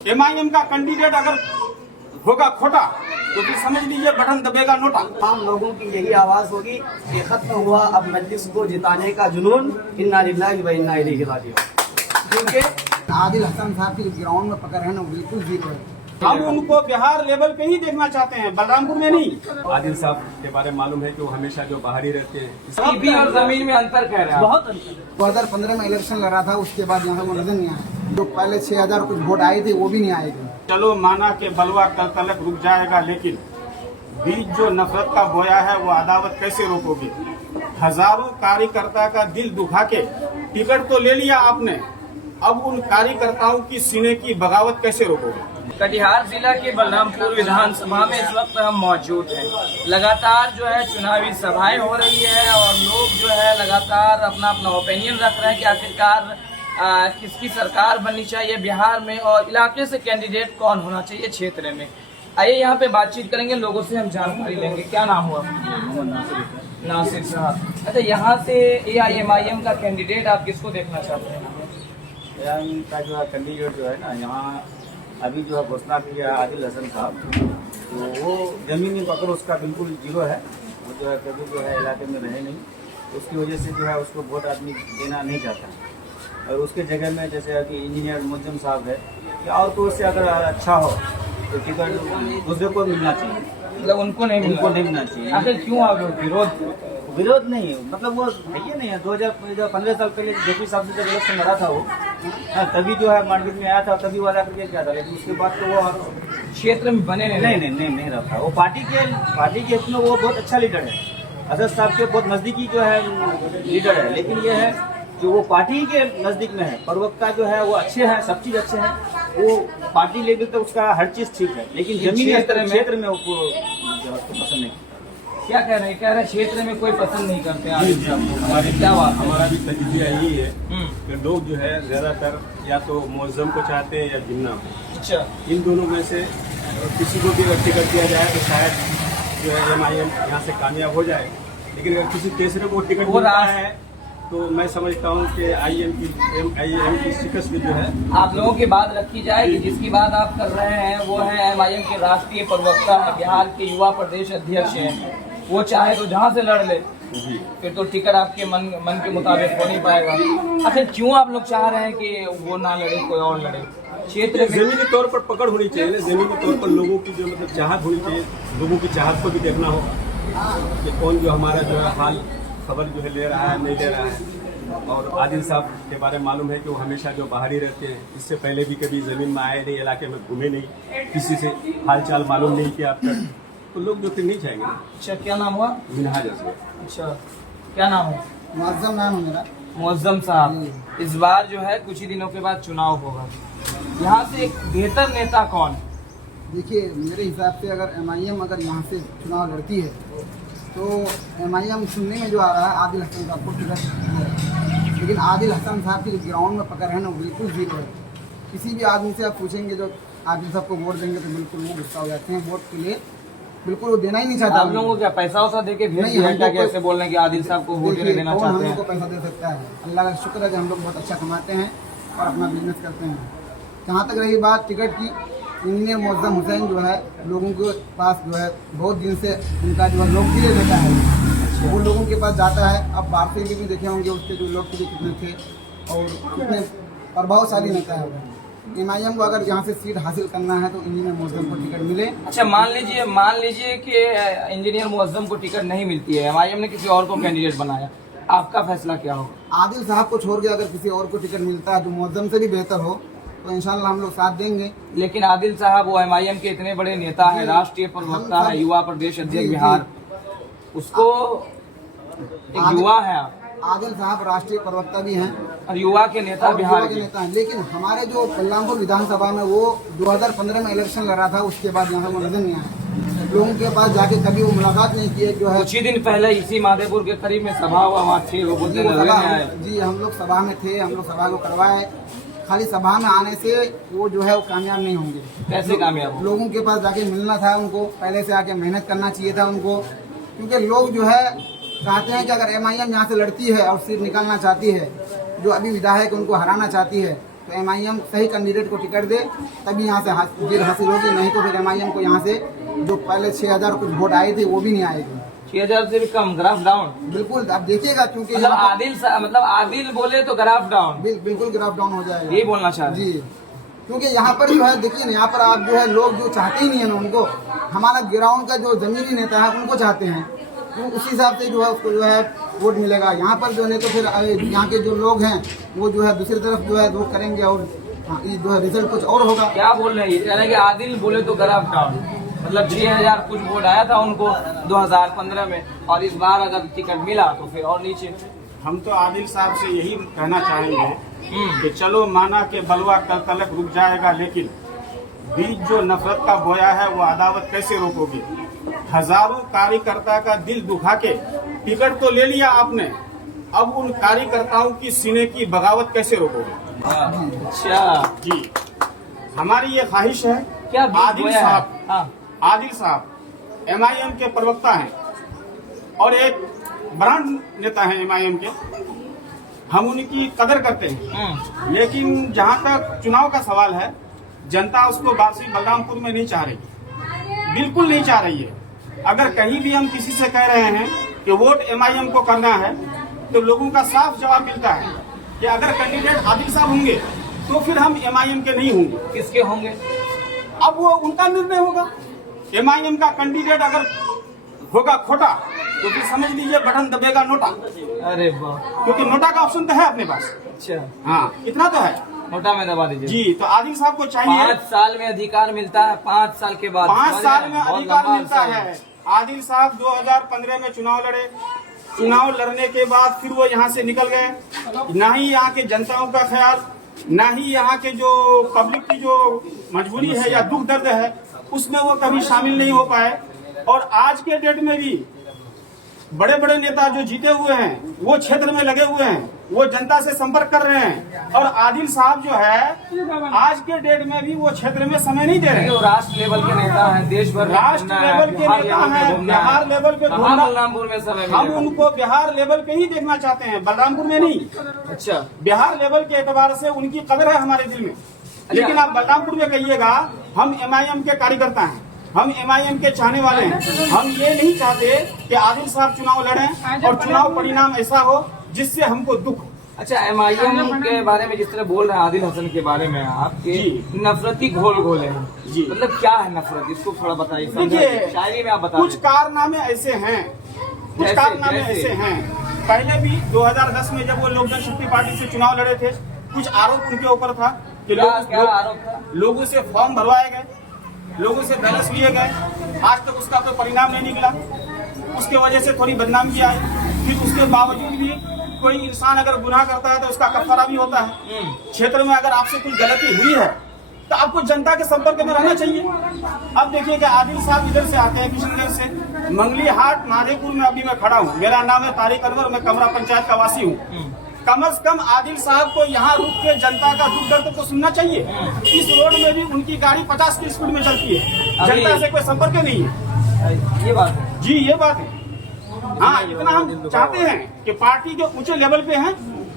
MIM का candidate अगर होगा खोटा तो फिर समझ लीजिए बटन दबेगा नोटा। तमाम लोगों की यही आवाज होगी कि खत्म हुआ अब मजलिस को जिताने का जुनून, इन्ना लिल्लाहि व इन्ना इलैहि राजिऊन। क्योंकि आदिल हसन साहब की ग्राउंड में पकड़ है ना बिल्कुल जीरो है। हम उनको बिहार लेवल पे ही देखना चाहते हैं, बलरामपुर में नहीं। आदिल साहब के बारे में मालूम है कि वो हमेशा जो बाहर ही रहते हैं। टीवी और जमीन में अंतर कह रहे हैं बहुत 2015 में इलेक्शन लड़ा था, उसके बाद यहाँ वो नजर नहीं आया। जो पहले 6000 कुछ वोट आए थे वो भी नहीं आएगी। चलो माना के बलवा कल तलक रुक जाएगा, लेकिन बीज जो नफरत का बोया है वो अदावत कैसे रोकोगे? हजारों कार्यकर्ता का दिल दुखा के टिकट तो ले लिया आपने, अब उन कार्यकर्ताओं की सीने की बगावत कैसे रोकोगे? कटिहार जिला के बलरामपुर विधानसभा में इस वक्त हम मौजूद हैं। लगातार जो है चुनावी सभाएं हो रही है और लोग जो है लगातार अपना अपना ओपिनियन रख रहे हैं कि आखिरकार किसकी सरकार बननी चाहिए बिहार में और इलाके से कैंडिडेट कौन होना चाहिए क्षेत्र में। आइए यहाँ पे बातचीत करेंगे, लोगों से हम जानकारी लेंगे। क्या नाम हुआ? नासिर साहब। अच्छा, यहाँ से एआईएमआईएम का कैंडिडेट आप किसको देखना चाहते हैं? एआईएम का जो है कैंडिडेट जो है ना, यहाँ अभी जो है घोषणा किया आदिल हसन साहब, तो वो जमीनी पकड़ उसका बिल्कुल जीरो है। वो जो है कभी जो है इलाके में रहे नहीं, उसकी वजह से जो है उसको वोट आदमी देना नहीं चाहता। और उसके जगह में जैसे कि इंजीनियर मुअज्जम साहब है या और कोई से अगर अच्छा हो तो टिकट दूसरे को मिलना चाहिए, मतलब उनको नहीं मिलना चाहिए। आखिर क्यों आप विरोध नहीं, मतलब वो है ये नहीं है। 2015 साल पहले जेपी साहब से जब इलेक्शन लड़ा था वो, तभी जो है मार्केट में आया था, तभी वादा करके क्या था, लेकिन उसके बाद तो वो क्षेत्र में बने नहीं रहा था। वो पार्टी के इसमें वो बहुत अच्छा लीडर है, असद साहब के बहुत नजदीकी जो है लीडर है। लेकिन ये है जो वो पार्टी के नजदीक में है, प्रवक्ता जो है वो अच्छे हैं, सब चीज अच्छे हैं, वो पार्टी लेवल तक उसका हर चीज ठीक है, लेकिन जमीनी क्षेत्र में उसको पसंद नहीं। क्या कह रहे हैं? कह रहे हैं क्षेत्र में कोई पसंद नहीं करते आदिल साहब को। हमारी क्या बात है? हमारा भी तजर्बा यही है कि लोग जो है ज्यादातर या तो मुअज्जम को चाहते हैं या जिन्ना को। अच्छा, इन दोनों में से किसी को भी अगर टिकट दिया जाए तो शायद जो है एमआईएम यहाँ से कामयाब हो जाए, लेकिन अगर किसी तीसरे को टिकट मिलता है तो मैं समझता हूँ कि एमआईएम की शिकस्त जो है। आप लोगों की बात रखी जाए कि जिसकी बात आप कर रहे हैं वो है एमआईएम के राष्ट्रीय प्रवक्ता है, बिहार के युवा प्रदेश अध्यक्ष हैं। वो चाहे तो जहाँ से लड़ ले, फिर तो टिकट आपके मन के मुताबिक हो नहीं पाएगा। आखिर क्यों आप लोग चाह रहे हैं कि वो ना लड़े, कोई और लड़े? क्षेत्र में जमीनी तौर पर पकड़ होनी चाहिए, जमीनी तौर पर लोगों की जो मतलब चाहत होनी चाहिए, लोगों की चाहत को भी देखना होगा कि कौन जो हमारा जो है हाल खबर जो है ले रहा है नहीं ले रहा है। और आदिल साहब के बारे में मालूम है कि वो हमेशा जो बाहर ही रहते हैं, इससे पहले भी कभी जमीन में आए नहीं, इलाके में घूमे नहीं, किसी से हालचाल मालूम नहीं किया अब तक, तो लोग जो फिर नहीं चाहेंगे। अच्छा, क्या नाम हुआ? मिनहाज असगर। अच्छा, क्या नाम है? मुअज्जम नाम है मेरा। मुअज्जम साहब, इस बार जो है कुछ ही दिनों के बाद चुनाव होगा, यहाँ से एक बेहतर नेता कौन? देखिए, मेरे हिसाब से अगर एमआईएम अगर यहाँ से चुनाव लड़ती है तो एमआईएम सुनने में जो आ रहा है आदिल हसन साहब को टिकट है, लेकिन आदिल हसन साहब की ग्राउंड में पकड़ है ना बिल्कुल जीरो है। किसी भी आदमी से आप पूछेंगे जो आदिल साहब को वोट देंगे तो बिल्कुल वो गुस्सा हो जाते हैं, वोट के लिए बिल्कुल वो देना ही नहीं चाहता। आप लोगों को क्या पैसा वैसा दे के भेज दिया क्या? कैसे बोल रहे हैं कि आदिल साहब को वोट देना चाहते हम लोग हैं? को पैसा दे सकता है? अल्लाह का शुक्र है कि हम लोग बहुत अच्छा कमाते हैं और अपना बिजनेस करते हैं। जहाँ तक रही बात टिकट की, इंजीनियर मुअज्जम हुसैन जो है लोगों के पास जो है बहुत दिन से उनका जो है लोकप्रिय नेता है, वो लोगों के पास जाता है। अब भारतीय में भी देखे होंगे उसके जो लोकप्रिय कितने थे और कितने प्रभावशाली नेता है वो। एमआईएम को अगर यहाँ से सीट हासिल करना है तो इंजीनियर मुअज्जम को टिकट मिले। अच्छा, मान लीजिए कि इंजीनियर मुअज्जम को टिकट नहीं मिलती है, एमआईएम ने किसी और को कैंडिडेट बनाया, आपका फैसला क्या होगा? आदिल साहब को छोड़ के अगर किसी और को टिकट मिलता है जो मुअज्जम से भी बेहतर हो तो इंशाल्लाह हम लोग साथ देंगे। लेकिन आदिल साहब वो एमआईएम के इतने बड़े नेता है, राष्ट्रीय प्रवक्ता है, युवा प्रदेश अध्यक्ष बिहार, उसको एक युवा है आदिल साहब राष्ट्रीय प्रवक्ता भी हैं और युवा के नेता बिहार के नेता हैं। लेकिन हमारे जो बलरामपुर विधानसभा में वो 2015 में इलेक्शन लड़ा था, उसके बाद यहाँ वो नजर नहीं आया। लोगों के पास जाके कभी वो मुलाकात नहीं किए। जो है कुछ ही दिन पहले इसी माधेपुर के करीब में सभा हुआ, वहाँ थे वो बोलते जी हम लोग सभा में थे, हम लोग सभा को करवाए। खाली सभा में आने से वो जो है वो कामयाब नहीं होंगे। कैसे कामयाब? लोगों के पास जाके मिलना था उनको, पहले से आके मेहनत करना चाहिए था उनको, क्योंकि लोग जो है चाहते हैं कि अगर एमआईएम यहाँ से लड़ती है और सीट निकालना चाहती है, जो अभी विधायक उनको हराना चाहती है, तो MIM सही कैंडिडेट को टिकट दे, तभी यहाँ से जीत हासिल होगी। नहीं तो फिर MIM को यहाँ से जो पहले 6000 कुछ वोट आए थे वो भी नहीं आएगी। 6000 से भी कम, ग्राफ डाउन। बिल्कुल, आप देखिएगा, क्योंकि मतलब आदिल बोले तो ग्राफ डाउन, बिल्कुल ग्राफ डाउन हो जाएगा। यही बोलना चाह रहे हैं। जी, क्योंकि यहाँ पर जो है देखिए ना, यहाँ पर आप जो है लोग जो चाहते ही नहीं है ना उनको, हमारा ग्राउंड का जो जमीनी नेता है उनको चाहते हैं, तो उसी हिसाब से जो है उसको जो है वोट मिलेगा। यहाँ पर जो नहीं तो फिर यहाँ के जो लोग हैं वो जो है दूसरी तरफ जो है वो करेंगे और ये जो है रिजल्ट कुछ और होगा। क्या बोल रहे हैं, ये कह रहे हैं कि आदिल बोले तो ग्राफ डाउन, मतलब 6000 कुछ वोट आया था उनको 2015 में, और इस बार अगर टिकट मिला तो फिर और नीचे। हम तो आदिल साहब से यही कहना चाहेंगे कि चलो माना कि बलवा कल तलक रुक जाएगा, लेकिन बीच जो नफरत का बोया है वो अदावत कैसे रोकोगे? हजारों कार्यकर्ता का दिल दुखा के टिकट तो ले लिया आपने, अब उन कार्यकर्ताओं की सीने की बगावत कैसे रोकोगे? अच्छा जी, हमारी ये ख्वाहिश है। क्या आदिल साहब, हाँ। आदिल साहब MIM के प्रवक्ता हैं और एक ब्रांड नेता हैं MIM के, हम उनकी कदर करते हैं, लेकिन जहां तक चुनाव का सवाल है, जनता उसको वापसी बलरामपुर में नहीं चाह रही, बिल्कुल नहीं चाह रही है। अगर कहीं भी हम किसी से कह रहे हैं कि वोट MIM को करना है, तो लोगों का साफ जवाब मिलता है कि अगर कैंडिडेट आदिल साहब होंगे तो फिर हम MIM के नहीं होंगे। किसके होंगे? अब वो उनका निर्णय होगा। MIM का कैंडिडेट अगर होगा खोटा तो फिर समझ लीजिए बटन दबेगा नोटा। अरे वाह, क्योंकि नोटा का ऑप्शन तो है अपने पास। अच्छा, हाँ, इतना तो है। नोटा में दबा दीजिए जी, तो आदिल साहब को चाहिए 5 साल में अधिकार मिलता है, 5 साल के बाद 5 साल में बहुत अधिकार लंबा मिलता अरसा है। आदिल साहब 2015 में चुनाव लड़े, चुनाव लड़ने के बाद फिर वो यहाँ से निकल गए। ना ही यहाँ के जनताओं का ख्याल, ना ही यहाँ के जो पब्लिक की जो मजबूरी है या दुख दर्द है उसमें वो कभी शामिल नहीं हो पाए। और आज के डेट में भी बड़े बड़े नेता जो जीते हुए हैं वो क्षेत्र में लगे हुए हैं, वो जनता से संपर्क कर रहे हैं, और आदिल साहब जो है आज के डेट में भी वो क्षेत्र में समय नहीं दे रहे हैं। वो राष्ट्र लेवल के नेता है, देश भर में राष्ट्र लेवल के नेता हैं, बिहार लेवल पे घूमना, बलरामपुर में समय हम मिलेगा। उनको बिहार लेवल पे ही देखना चाहते हैं, बलरामपुर में नहीं। अच्छा, बिहार लेवल के एतबार से उनकी कदर है हमारे दिल में, लेकिन आप बलरामपुर में कहिएगा हम MIM के कार्यकर्ता हैं, हम MIM के चाहने वाले हैं, हम ये नहीं चाहते कि आदिल साहब चुनाव लड़ें और चुनाव परिणाम ऐसा हो जिससे हमको दुख। अच्छा, MIM के बारे में जिस तरह बोल रहे हैं आदिल हसन के बारे में आपके जी। नफरती घोल घोल है जी। मतलब क्या है नफरत, इसको थोड़ा बताइए, देखिए, शायरी में आप बता कुछ कारनामे ऐसे हैं, कुछ जैसे- कारनामे जैसे? ऐसे हैं। पहले भी 2010 में जब वो लोक जनशक्ति पार्टी से चुनाव लड़े थे, कुछ आरोप उनके ऊपर था कि क्या आरोप था? लोगों से फॉर्म भरवाए गए, लोगों से दरस लिए गए, आज तक उसका कोई परिणाम नहीं निकला, उसके वजह से थोड़ी बदनामी आई। फिर उसके बावजूद भी कोई इंसान अगर गुनाह करता है तो उसका कफारा भी होता है। क्षेत्र में अगर आपसे कुछ गलती हुई है तो आपको जनता के संपर्क में रहना चाहिए। अब देखिए कि आदिल साहब इधर से आते हैं किशनगंज से, मंगली हाट महादेवपुर में अभी मैं खड़ा हूँ, मेरा नाम है तारिक अनवर, मैं कमरा पंचायत का वासी हूँ। कम से कम आदिल साहब को यहाँ रुक के जनता का दुख दर्द को सुनना चाहिए। इस रोड में भी उनकी गाड़ी 50 की स्पीड में चलती है, जनता से कोई संपर्क नहीं है। ये बात है जी, ये बात है। हाँ, इतना हम चाहते हैं कि पार्टी जो ऊंचे लेवल पे है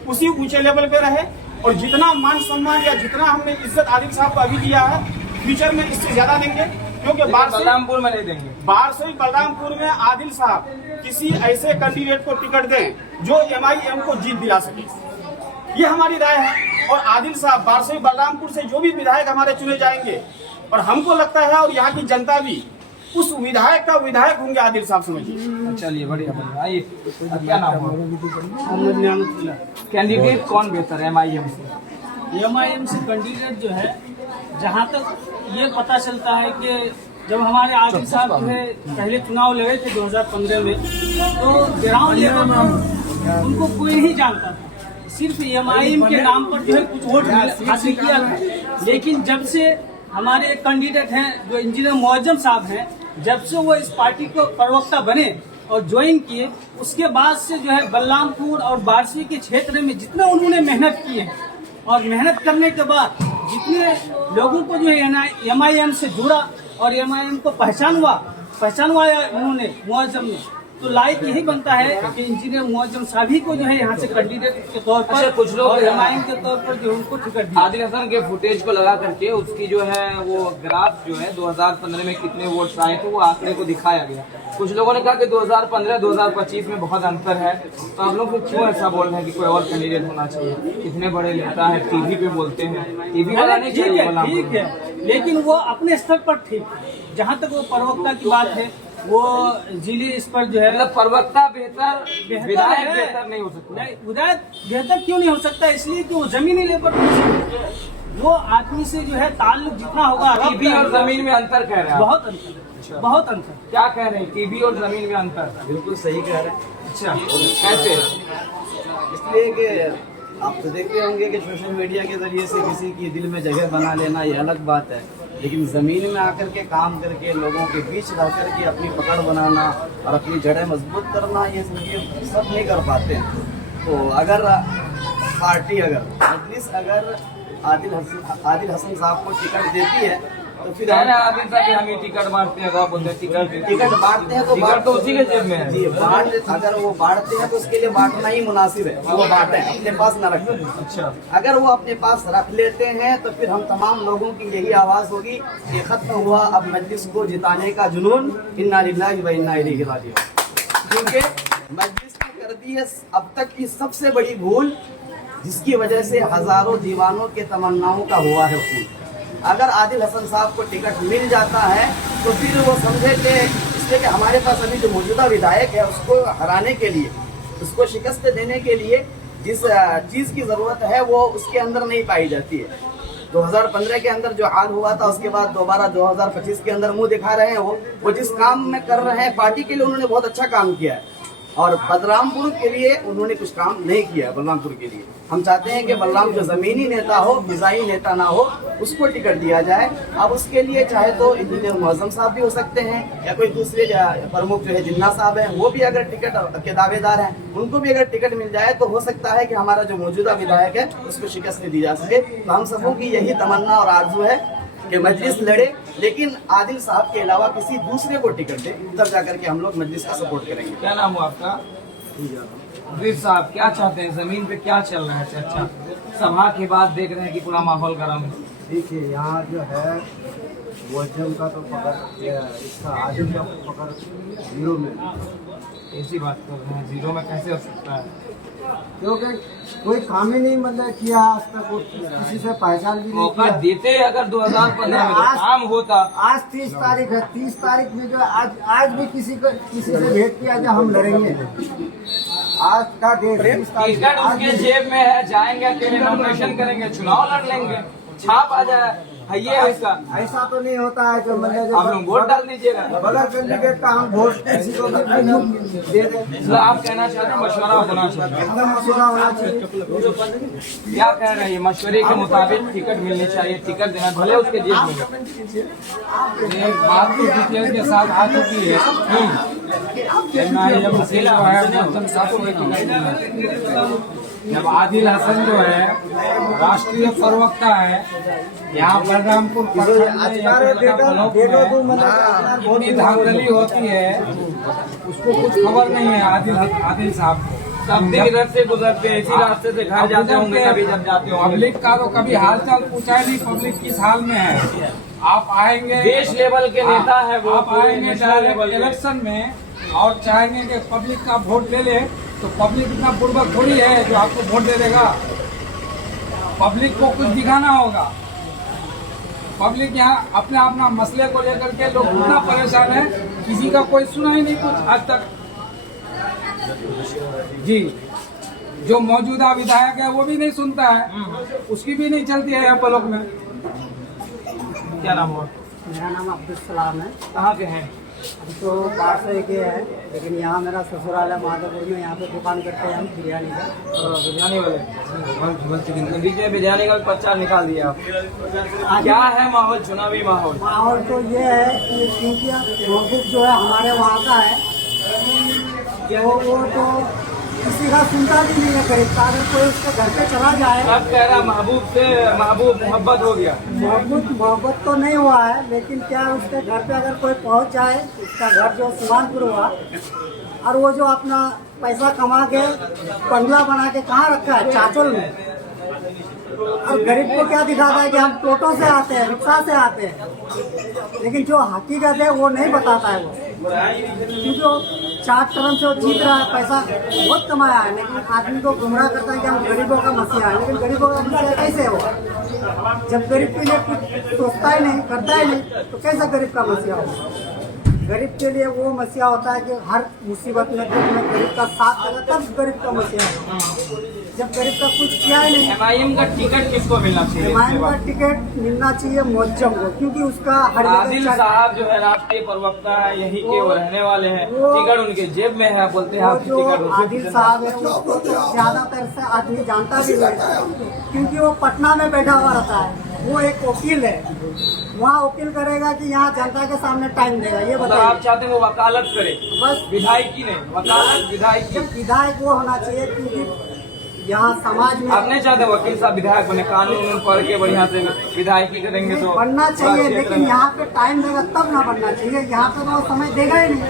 उसी ऊंचे लेवल पे रहे, और जितना मान सम्मान या जितना हमने इज्जत आदिल साहब को अभी दिया है, फ्यूचर में इससे ज्यादा देंगे। क्योंकि बलरामपुर में नहीं देंगे, बारसोई बलरामपुर में आदिल साहब किसी ऐसे कैंडिडेट को टिकट दें जो MIM को जीत दिला सके, ये हमारी राय है। और आदिल साहब बारसोई बलरामपुर से जो भी विधायक हमारे चुने जाएंगे, और हमको लगता है और यहाँ की जनता भी उस विधायक का विधायक होंगे आदिल साहब, समझिए। चलिए बढ़िया बढ़िया। आइए, क्या नाम है? कैंडिडेट कौन बेहतर है MIM से? MIM से कैंडिडेट जो है, जहाँ तक ये पता चलता है कि जब हमारे आदिल साहब जो है पहले चुनाव लड़े थे 2015 में, तो ग्राउंड लेवल पर उनको कोई नहीं जानता था, सिर्फ MIM के नाम पर जो है कुछ वोट हासिल किया था। लेकिन जब से हमारे एक कैंडिडेट हैं जो इंजीनियर मुअज्जम साहब हैं, जब से वो इस पार्टी को प्रवक्ता बने और ज्वाइन किए, उसके बाद से जो है बलरामपुर और बारसोई के क्षेत्र में जितना उन्होंने मेहनत की है, और मेहनत करने के बाद जितने लोगों को जो है MIM से जुड़ा और MIM को पहचानवाया उन्होंने मुअज्जम ने, तो लायक यही बनता है कि इंजीनियर मुअज्जम साहब को जो है यहाँ से कैंडिडेट के तौर पर अच्छा, कुछ लोग और हिमायन के तौर पर जो उनको टिकट दिया। आदिल हसन के फुटेज को लगा करके उसकी जो है वो ग्राफ जो है 2015 में कितने वोट्स आए थे वो आंकड़े को दिखाया गया। कुछ लोगों ने कहा कि 2015-2025 में बहुत अंतर है, तो आप लोग फिर क्यों ऐसा बोल रहे हैं कि कोई और कैंडिडेट होना चाहिए? इतने बड़े नेता है, टीवी पे बोलते हैं, टीवी वाला नहीं चाहिए। ठीक है, लेकिन वो अपने स्तर पर ठीक है। जहाँ तक वो प्रवक्ता की बात है, वो जिले इस पर जो है मतलब प्रवक्ता बेहतर, विधायक है। बेहतर नहीं हो सकता। नहीं, विधायक बेहतर क्यों नहीं हो सकता? इसलिए कि वो जमीनी लेवल पर वो आदमी से जो है ताल्लुक जितना होगा, टीवी और जमीन में अंतर कह रहे हैं आप। बहुत अंतर, बहुत अंतर। क्या कह रहे हैं? टीवी और जमीन में अंतर। बिल्कुल सही कह रहे हैं। अच्छा, कैसे? इसलिए कि आप तो देखते होंगे कि सोशल मीडिया के जरिए से किसी की दिल में जगह बना लेना ये अलग बात है, लेकिन ज़मीन में आकर के काम करके लोगों के बीच रह करके अपनी पकड़ बनाना और अपनी जड़ें मजबूत करना, ये सब नहीं कर पाते हैं। तो अगर पार्टी, अगर मजलिस अगर आदिल हसन साहब को टिकट देती है तो फिर आदिल साहब हम ही टिकट बांटते हैं, बोलते हैं टिकट बांटते हैं तो टिकट तो उसी के जेब में है। जी, अगर वो बांटते हैं तो उसके लिए बांटना ही मुनासिब है कि वो बांटे, अपने पास न रखें। अच्छा, अगर वो अपने पास रख लेते हैं तो फिर हम तमाम लोगों की यही आवाज होगी कि खत्म हुआ अब मजलिस को जिताने का जुनून, इन्ना लिल्लाहि व इन्ना इलैहि राजिऊन। क्योंकि मजलिस ने कर दी है अब तक की सबसे बड़ी भूल, जिसकी वजह से हजारों दीवानों के तमन्नाओं का हुआ है खून। अगर आदिल हसन साहब को टिकट मिल जाता है तो फिर वो समझे कि इसलिए कि हमारे पास अभी जो मौजूदा विधायक है उसको हराने के लिए, उसको शिकस्त देने के लिए जिस चीज़ की ज़रूरत है वो उसके अंदर नहीं पाई जाती है। 2015 के अंदर जो हाल हुआ था, उसके बाद दोबारा 2025 के अंदर मुंह दिखा रहे हैं। वो जिस काम में कर रहे हैं पार्टी के लिए उन्होंने बहुत अच्छा काम किया है, और बलरामपुर के लिए उन्होंने कुछ काम नहीं किया। बलरामपुर के लिए हम चाहते हैं कि बलराम जो ज़मीनी नेता हो, फिज़ाई नेता ना हो, उसको टिकट दिया जाए। अब उसके लिए चाहे तो इंजीनियर मुअज्जम साहब भी हो सकते हैं या कोई दूसरे प्रमुख जो है जिन्ना साहब हैं, वो भी अगर टिकट के दावेदार हैं, उनको भी अगर टिकट मिल जाए तो हो सकता है कि हमारा जो मौजूदा विधायक है उसको शिकस्त दी जा सके। तो हम सबों की यही तमन्ना और आरजू है कि मजलिस लड़े, लेकिन आदिल साहब के अलावा किसी दूसरे को टिकट दे, तब जाकर के हम लोग मजलिस का सपोर्ट करेंगे। क्या नाम हुआ आपका? वीर साहब, क्या चाहते हैं? जमीन पे क्या चल रहा है चर्चा? सभा के बाद देख रहे हैं कि पूरा माहौल गर्म है। देखिए, यहाँ जो है मुअज्जम का तो पकड़, इसका आदिल का पकड़ जीरो में, ऐसी बात कर रहे हैं, जीरो में कैसे हो सकता है? क्योंकि कोई काम ही नहीं मतलब किया आज तक, वो किसी से पहचान भी नहीं मौका किया। देते अगर 2015 में तो काम होता। आज 30 तारीख है, 30 तारीख में जो आज भी किसी से भेंट किया जो हम लड़ेंगे। आज का डेट 30 तारीख, टिकट उसके जेब में है, जाएंगे अकेले नॉमिनेशन करेंगे, चुनाव लड़ लेंगे, छाप आ जाए, है ये इसका। ऐसा तो नहीं होता है जो मतलब आप लोग वोट डाल दीजिएगा। बगैर कैंडिडेट का हम वोट किसी को भी दे दें, मतलब आप कहना चाहते हैं मशवरा होना चाहिए। एकदम मसला होना चाहिए। क्या कह रहे हैं? मशवरे के मुताबिक टिकट मिलनी चाहिए, टिकट देना भले उसके जेब में। एक बात तो डिटेल के साथ आ चुकी है, जब आदिल हसन जो है राष्ट्रीय प्रवक्ता है, यहाँ बलरामपुर कितनी धांधली होती है उसको कुछ खबर नहीं है। आदिल साहब को सब दिन इधर से गुजरते हैं, इसी रास्ते से घर जाते होंगे कभी जब जाते होंगे। पब्लिक का तो कभी हालचाल पूछा नहीं, पब्लिक किस हाल में है। आप आएंगे, देश लेवल के नेता है वो, आप आएंगे डायरेक्ट इलेक्शन में और चाहेंगे कि पब्लिक का वोट ले ले, तो पब्लिक इतना बुर्बक थोड़ी है जो आपको वोट दे देगा। पब्लिक को कुछ दिखाना होगा। पब्लिक यहाँ अपना मसले को लेकर के लोग इतना परेशान है, किसी का कोई सुना ही नहीं कुछ आज तक। जी, जो मौजूदा विधायक है वो भी नहीं सुनता है, उसकी भी नहीं चलती है यहाँ पलक में। क्या नाम हुआ? मेरा नाम अब्दुल सलाम है। कहाँ के हैं? अभी तो बाहर से के है, लेकिन यहाँ मेरा ससुराल है माधोपुर में। यहाँ पे दुकान करते हैं हम बिरयानी का। बिरयानी वाले डीजे बिरयानी का पर्चा निकाल दिया आप। क्या है माहौल, चुनावी माहौल? माहौल तो ये है कि क्योंकि महबूब जो है हमारे वहाँ का है, वो तो किसी का सुनता भी नहीं है गरीब का। अगर कोई उसके घर पे चला जाए, अब कह रहा महबूब से महबूब मोहब्बत हो गया। मोहब्बत तो नहीं हुआ है, लेकिन क्या उसके घर पे अगर कोई पहुंच जाए, उसका घर जो सीमानपुर हुआ, और वो जो अपना पैसा कमा के बंगला बना के कहाँ रखा है, चाचल में, और गरीब को क्या दिखाता है कि हम टोटो से आते हैं, रिक्शा से आते हैं, लेकिन जो हकीकत है वो नहीं बताता है वो। क्योंकि वो 4 टर्म से वो जीत रहा है, पैसा बहुत कमाया है, लेकिन आदमी को गुमराह करता है कि हम गरीबों का मसीहा है। लेकिन गरीबों का मसीहा कैसे हो, जब गरीब के लिए कुछ सोचता ही नहीं, करता ही नहीं, तो कैसा गरीब का मसीहा हो। गरीब के लिए वो मसीहा होता है कि हर मुसीबत में दुख में गरीब का साथ देगा, तब गरीब का मसीहा है। जब गरीब का कुछ किया ही नहीं। MIM का टिकट किसको मिलना चाहिए? MIM का टिकट मिलना चाहिए मुअज्जम को, क्योंकि उसका हर आदिल साहब जो है राष्ट्रीय प्रवक्ता है, यहीं के वो रहने वाले हैं, टिकट उनके जेब में है, बोलते हैं आपकी जो टिकट आदिल साहब है उसको तो ज्यादातर से आदमी जानता भी नहीं, क्योंकि वो पटना में बैठा हुआ रहता है। वो एक वकील है, वहाँ वकील करेगा कि यहाँ जनता के सामने टाइम देगा, ये मतलब बताइए। आप चाहते हैं वो वकालत करे, बस विधायकी नहीं, वकालत विधायकी। विधायक वो होना चाहिए, क्योंकि यहाँ समाज में आप नहीं चाहते वकील साहब विधायक बने, कानून पढ़ के बढ़िया से विधायकी करेंगे तो बनना चाहिए, लेकिन यहाँ पे टाइम देगा तब ना बनना चाहिए। यहाँ पे तो समय देगा ही नहीं,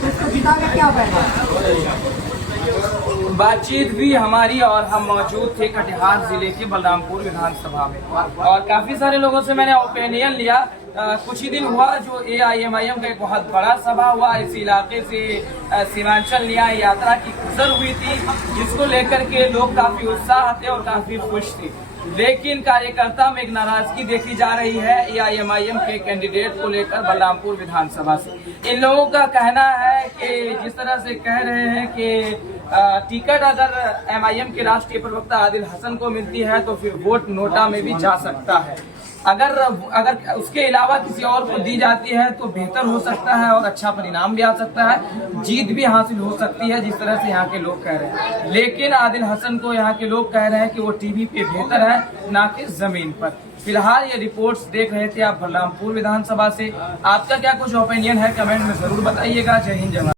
तो इसको जिता के क्या फायदा। बातचीत भी हमारी और हम मौजूद थे कटिहार जिले के बलरामपुर विधानसभा में, और काफी सारे लोगों से मैंने ओपिनियन लिया। कुछ ही दिन हुआ जो AIMIM का एक बहुत बड़ा सभा हुआ, इस इलाके से सीमांचल न्याय यात्रा की गुजर हुई थी, जिसको लेकर के लोग काफी उत्साह थे और काफी खुश थे। लेकिन कार्यकर्ता में एक नाराजगी देखी जा रही है AIMIM के कैंडिडेट को लेकर बलरामपुर विधानसभा से। इन लोगों का कहना है कि जिस तरह से कह रहे हैं कि टिकट अगर MIM के राष्ट्रीय प्रवक्ता आदिल हसन को मिलती है तो फिर वोट नोटा में भी जा सकता है। अगर उसके अलावा किसी और को दी जाती है तो बेहतर हो सकता है और अच्छा परिणाम भी आ सकता है, जीत भी हासिल हो सकती है, जिस तरह से यहाँ के लोग कह रहे हैं। लेकिन आदिल हसन को यहाँ के लोग कह रहे हैं कि वो टीवी पे बेहतर है, ना कि जमीन पर। फिलहाल ये रिपोर्ट्स देख रहे थे आप बलरामपुर विधानसभा से। आपका क्या कुछ ओपिनियन है, कमेंट में जरूर बताइएगा। जय हिंद, जय भारत।